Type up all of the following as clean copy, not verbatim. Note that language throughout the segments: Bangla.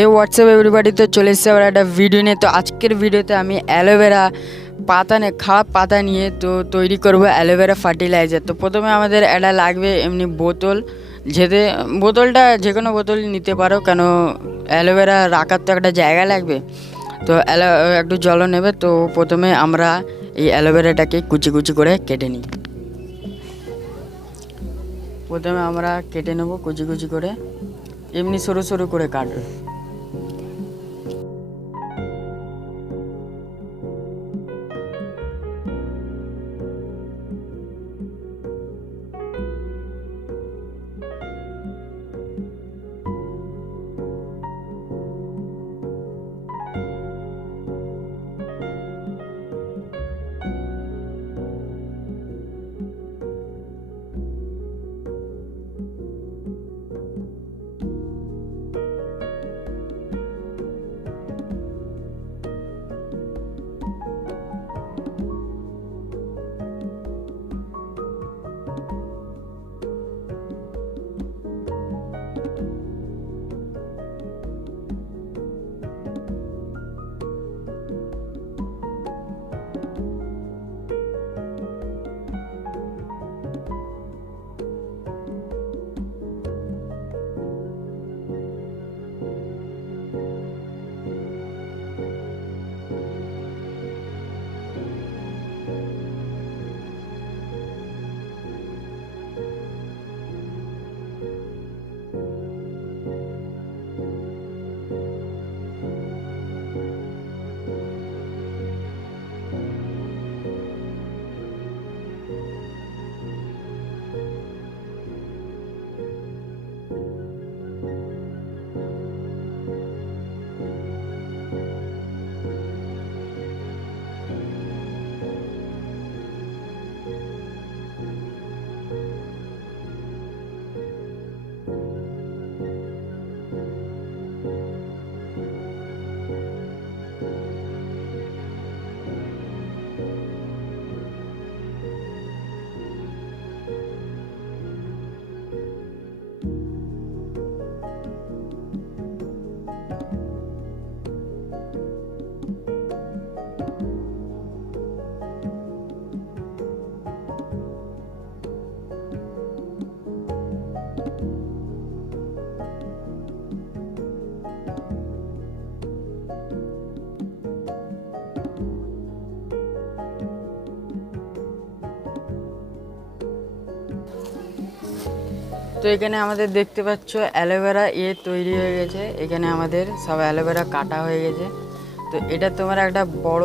এই হোয়াটসঅ্যাপ এভরিবডি তো চলে এসেছে আবার একটা ভিডিও নিয়ে। তো আজকের ভিডিওতে আমি অ্যালোভেরা পাতা নিয়ে খারাপ পাতা নিয়ে তো তৈরি করব অ্যালোভেরা ফার্টিলাইজার। তো প্রথমে আমাদের এটা লাগবে এমনি বোতল, যেতে বোতলটা যে কোনো বোতল নিতে পারো, কেন অ্যালোভেরা রাখার তো একটা জায়গা লাগবে। তো একটু জল নেবে। তো প্রথমে আমরা এই অ্যালোভেরাটাকে কুচি কুচি করে কেটে নিই। প্রথমে আমরা কেটে নেব কুচি কুচি করে, এমনি সরু সরু করে কাটবে। তো এখানে আমাদের দেখতে পাচ্ছ অ্যালোভেরা তৈরি হয়ে গেছে। এখানে আমাদের সব অ্যালোভেরা কাটা হয়ে গেছে। তো এটা তোমার একটা বড়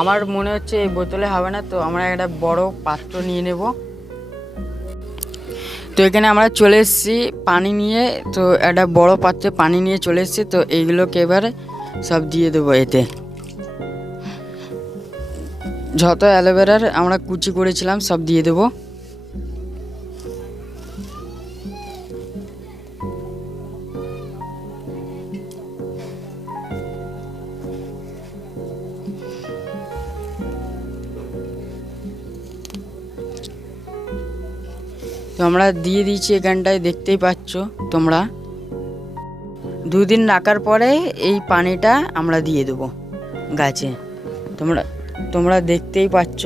আমার মনে হচ্ছে এই বোতলে হবে না, তো আমরা একটা বড় পাত্র নিয়ে নেব। তো এখানে আমরা চলে এসেছি পানি নিয়ে, তো একটা বড় পাত্রে পানি নিয়ে চলে এসেছি। তো এইগুলোকে এবার সব দিয়ে দেবো এতে, যত অ্যালোভেরার আমরা কুচি করেছিলাম সব দিয়ে দেবো। তো আমরা দিয়ে দিয়েছি এখানটায়, দেখতেই পাচ্ছ তোমরা। 2 দিন রাখার পরে এই পানিটা আমরা দিয়ে দেবো গাছে, তোমরা দেখতেই পাচ্ছ।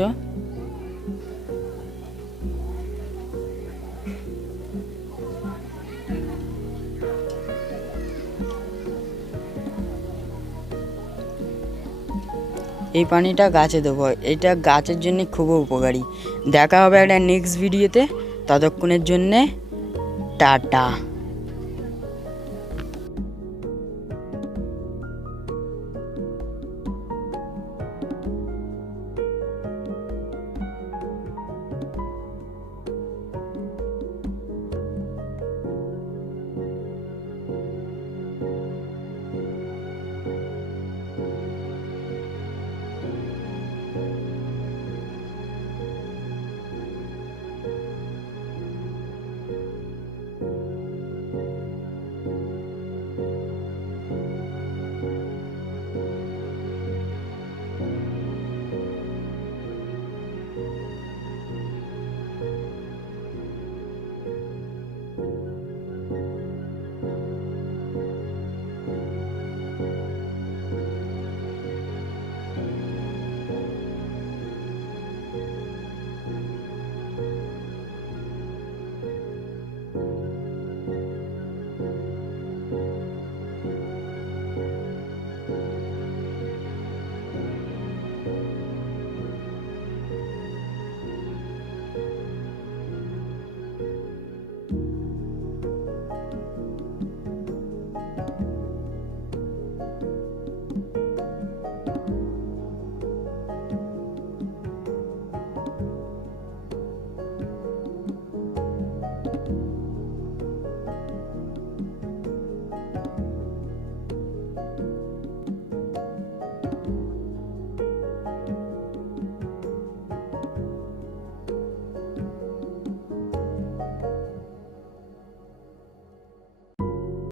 এই পানিটা গাছে দেবো, এটা গাছের জন্য খুব উপকারী। দেখা হবে একটা নেক্সট ভিডিওতে, ততক্ষণের জন্যে টাটা।